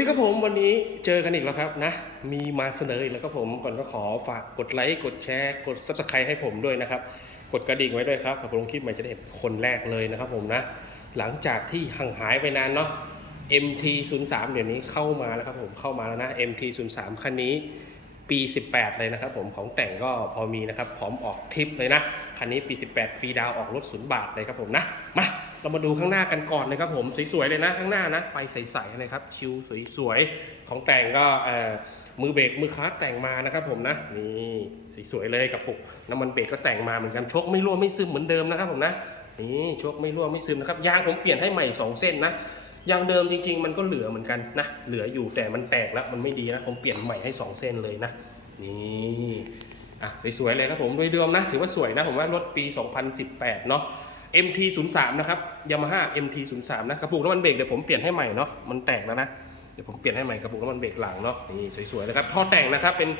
นี่ครับผมวันนี้เจอกันอีกแล้วครับนะ มีมาเสนออีกแล้วครับผมก่อนก็ขอฝากกดไลค์กดแชร์ กด subscribe ให้ผมด้วยนะครับ กดกระดิ่งไว้ด้วยครับถ้าผมลงคลิปใหม่จะได้เห็นคนแรกเลยนะครับผมนะ หลังจากที่ห่างหายไปนานเนาะ MT 0 3 เดี๋ยวนี้เข้ามาแล้วครับผมเข้ามาแล้วนะ MT 0 3 คันนี้ ปี 18 เลยนะครับผมของแต่งก็พอมีนะครับพร้อมออกทริปเลยนะคันนี้ปี 18 ฟรีดาวออกรถศูนย์บาทเลยครับผมนะมาเรามาดูข้างหน้ากันก่อนเลยครับผมสวยๆเลยนะข้างหน้านะไฟใสๆนะครับชิวสวยๆของแต่งก็เอ่อมือเบรกมือคลัสแต่งมานะครับผมนะนี่สวยๆเลยกับปุกน้ำมันเบรกก็แต่งมาเหมือนกันชกไม่รั่วไม่ซึมเหมือนเดิมนะครับผมนะนี่ชกไม่รั่วไม่ซึมนะครับยางผมเปลี่ยนให้ใหม่สองเส้นนะ อย่างเดิมจริง ๆ มันก็เหลือเหมือนกันนะ เหลืออยู่แต่มันแตกแล้วมันไม่ดีนะ ผมเปลี่ยนใหม่ให้ 2 เส้นเลยนะ นี่อะสวยๆเลยครับผมโดยเดิมนะ ถือว่าสวยนะ ผมว่ารถปี 2018 เนาะ MT 0 3 นะครับ Yamaha MT 0 3 นะกระปุกน้ำมันเบรกเดี๋ยวผมเปลี่ยนให้ใหม่เนาะมันแตกแล้วนะเดี๋ยวผมเปลี่ยนให้ใหม่กระปุกน้ำมันเบรกหลังเนาะนี่สวยๆเลยครับท่อแต่งนะครับเป็น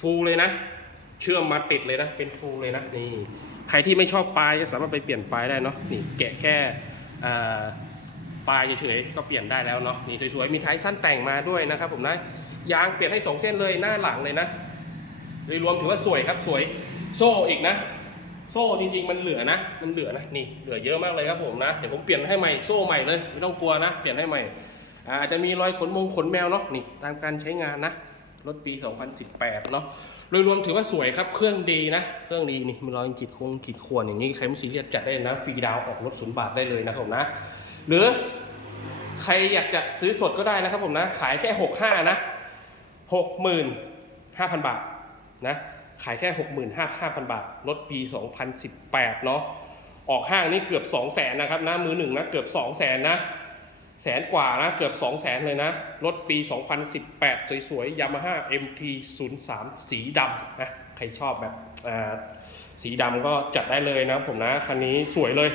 ฟูลเลยนะ เชื่อมมาติดเลยนะ เป็นฟูลเลยนะนี่ใครที่ไม่ชอบปลายก็สามารถไปเปลี่ยนปลายได้เนาะนี่แกะแค่อ่า ปลายเฉยๆก็เปลี่ยนได้แล้วเนาะนี่สวยๆมีท้ายสั้นแต่งมาด้วยนะครับผมนะยางเปลี่ยนให้สองเส้นเลยหน้าหลังเลยนะโดยรวมถือว่าสวยครับสวยโซ่อีกนะ โซ่จริงๆมันเหลือนะ มันเหลือนะนี่เหลือเยอะมากเลยครับผมนะเดี๋ยวผมเปลี่ยนให้ใหม่โซ่ใหม่เลยไม่ต้องกลัวนะเปลี่ยนให้ใหม่อาจจะมีรอยขนมงขนแมวเนาะนี่ตามการใช้งานนะรถปี 2018 เนาะ โดยรวมถือว่าสวยครับ เครื่องดีนะ เครื่องดีนี่มีรอยขีดคงขีดข่วนอย่างนี้ ใครไม่ซีเรียสจัดได้นะ ฟรีดาวออกรถศูนย์บาทได้เลยนะครับผมนะ หรือใครอยากจะซื้อสดก็ได้นะครับผมนะ ขายแค่หกห้านะหกหมื่นห้าพันบาทนะขายแค่หกหมื่นห้าห้าพันบาทรถปีสองพันสิบแปดเนาะออกห้างนี่เกือบสองแสนนะครับนะมือหนึ่งนะเกือบสองแสนนะแสนกว่านะเกือบสองแสนเลยนะรถปี 2018 สวยๆ Yamaha MT 0 3สีดำนะใครชอบแบบสีดำก็จัดได้เลยนะผมนะ คันนี้สวยเลย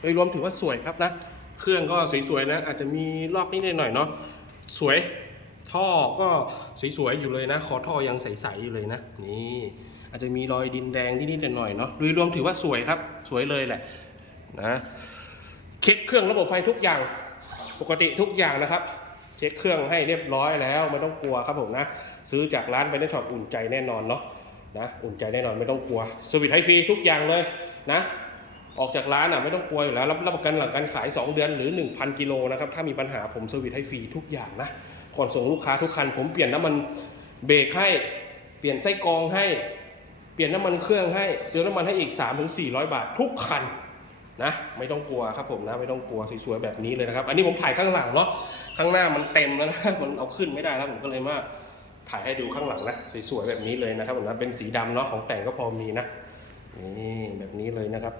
โดยรวมถือว่าสวยครับนะ เครื่องก็สวยๆนะ อาจจะมีลอกนิดหน่อยๆเนาะสวยท่อก็สวยๆอยู่เลยนะ คอท่อยังใสๆอยู่เลยนะ นี่อาจจะมีรอยดินแดงนิดๆหน่อยๆเนาะโดยรวมถือว่าสวยครับ สวยเลยแหละนะเช็คเครื่องระบบไฟทุกอย่างปกติทุกอย่างนะครับเช็คเครื่องให้เรียบร้อยแล้วไม่ต้องกลัวครับผมนะ ซื้อจากร้านไปได้ช็อปอุ่นใจแน่นอนเนาะนะอุ่นใจแน่นอนไม่ต้องกลัวสวิตให้ฟรีทุกอย่างเลยนะ ออกจากร้านอะไม่ต้องกลัวอยู่แล้วรับรับประกันหลังการขาย 2 เดือนหรือ 1,000 กิโลนะครับถ้ามีปัญหาผมเซอร์วิสให้ฟรีทุกอย่างนะก่อนส่งลูกค้าทุกคัน ผมเปลี่ยนน้ำมันเบรกให้เปลี่ยนไส้กรองให้เปลี่ยนน้ำมันเครื่องให้เติมน้ำมันให้อีก 3-400 บาททุกคันนะไม่ต้องกลัวครับผมนะไม่ต้องกลัวสวยๆแบบนี้เลยนะครับ อันนี้ผมถ่ายข้างหลังเนาะข้างหน้ามันเต็มแล้วนะมันเอาขึ้นไม่ได้แล้วผมก็เลยมาถ่ายให้ดูข้างหลังนะสวยๆแบบนี้เลยนะครับผมนะเป็นสีดำเนาะของแต่งก็พอมีนะนี่แบบนี้เลยนะครับ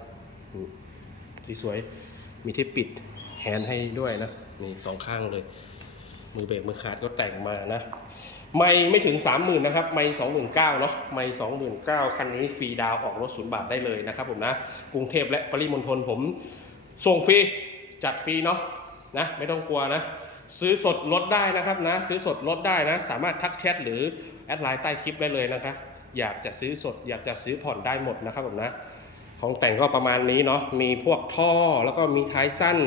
สวยๆ มีที่ปิดแฮนด์ให้ด้วยนะ นี่สองข้างเลย มือเบรกมือขาดก็แต่งมานะ ไม่ไม่ถึง 30,000นะครับ ไม่29,000เนาะ ไม่29,000คันนี้ฟรีดาวออกรถศูนย์บาทได้เลยนะครับผมนะ กรุงเทพและปริมณฑลผม ส่งฟรี จัดฟรีเนาะ นะ ไม่ต้องกลัวนะซื้อสดลดได้นะครับนะ ซื้อสดลดได้นะ สามารถทักแชทหรือแอดไลน์ใต้คลิปได้เลยนะครับอยากจะซื้อสด อยากจะซื้อผ่อนได้หมดนะครับผมนะ ของแต่งก็ประมาณนี้เนาะมีพวกท่อแล้วก็มีท้ายสั้น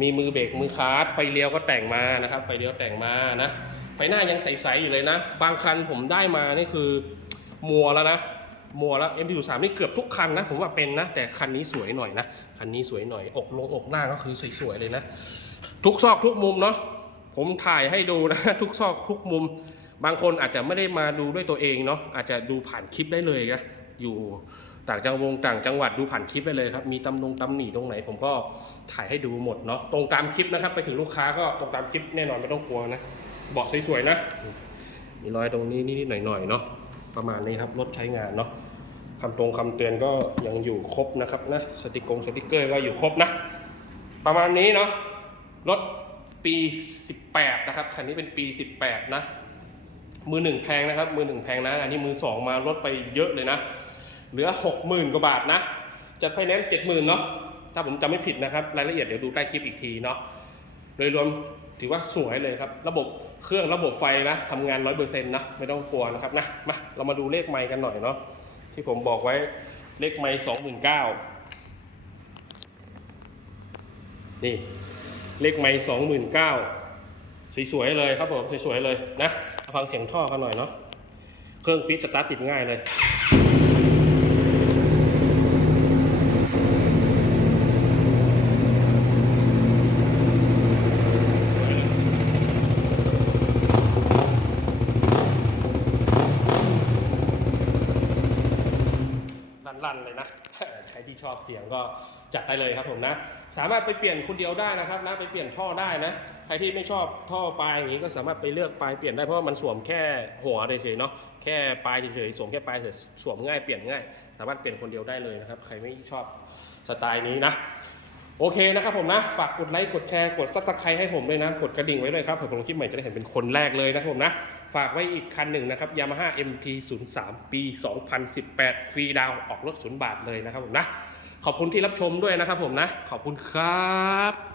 มีมือเบรกมือคาร์ดไฟเลี้ยวก็แต่งมานะครับ ไฟเลี้ยวแต่งมานะไฟหน้ายังใสๆอยู่เลยนะ บางคันผมได้มานี่คือมัวแล้วนะมัวแล้ว MT3 นี่เกือบทุกคันนะ ผมว่าเป็นนะ แต่คันนี้สวยหน่อยนะ คันนี้สวยหน่อย อกลงอกหน้าก็คือสวยๆเลยนะ ทุกซอกทุกมุมเนาะ ผมถ่ายให้ดูนะ ทุกซอกทุกมุม บางคนอาจจะไม่ได้มาดูด้วยตัวเองเนาะ อาจจะดูผ่านคลิปได้เลยนะ อยู่ ต่างจังหวงต่างจังหวัดดูผ่านคลิปไปเลยครับ มีตำนงตำหนีตรงไหน ผมก็ถ่ายให้ดูหมดเนาะตรงตามคลิปนะครับ ไปถึงลูกค้าก็ตรงตามคลิปแน่นอนไม่ต้องกลัวนะเบาะสวยๆนะ มีรอยตรงนี้นิดๆหน่อยๆเนาะประมาณนี้ครับรถใช้งานเนาะคำตรงคำเตือนก็ยังอยู่ครบนะครับนะสติกกงสติกเกอร์ก็อยู่ครบนะ ประมาณนี้เนาะรถปี 18 นะครับคันนี้เป็นปี 18 นะ มือหนึ่งแพงนะครับ มือหนึ่งแพงนะ อันนี้มือสองมาลดไปเยอะเลยนะ เหลือ 60,000 กว่าบาทนะจัดไฟแนนซ์70,000เนาะถ้าผมจำไม่ผิดนะครับ รายละเอียดเดี๋ยวดูใต้คลิปอีกทีเนาะโดยรวมถือว่าสวยเลยครับ ระบบเครื่องระบบไฟนะทำงาน100%นต์นะไม่ต้องกลัวนะครับนะมาเรามาดูเลขไมค์กันหน่อยเนาะที่ผมบอกไว้เลขไมค์29,000นี่เลขไมค์29,000สวยๆเลยครับผมสวยๆเลยนะฟังเสียงท่อกันหน่อยเนาะเครื่องฟิตสตาร์ทติดง่ายเลย ลั่นเลยนะ ใครที่ชอบเสียงก็จัดได้เลยครับผมนะ สามารถไปเปลี่ยนคนเดียวได้นะครับนะ ไปเปลี่ยนท่อได้นะ ใครที่ไม่ชอบท่อปลายอย่างนี้ก็สามารถไปเลือกปลายเปลี่ยนได้เพราะว่ามันสวมแค่หัวเฉยๆเนาะ แค่ปลายเฉยๆสวมแค่ปลายเฉยๆสวมง่ายเปลี่ยนง่าย สามารถเปลี่ยนคนเดียวได้เลยนะครับ ใครไม่ชอบสไตล์นี้นะ โอเคนะครับผมนะ ฝากกดไลค์ กดแชร์ กดซับสไครต์ให้ผมด้วยนะ กดกระดิ่งไว้ด้วยครับเผื่อผมคลิปใหม่จะได้เห็นเป็นคนแรกเลยนะครับผมนะ ฝากไว้อีกคันหนึ่งนะครับ Yamaha MT-03 ปี 2018 ฟรีดาวน์ออกรถศูนย์บาทเลยนะครับผมนะ ขอบคุณที่รับชมด้วยนะครับผมนะ ขอบคุณครับ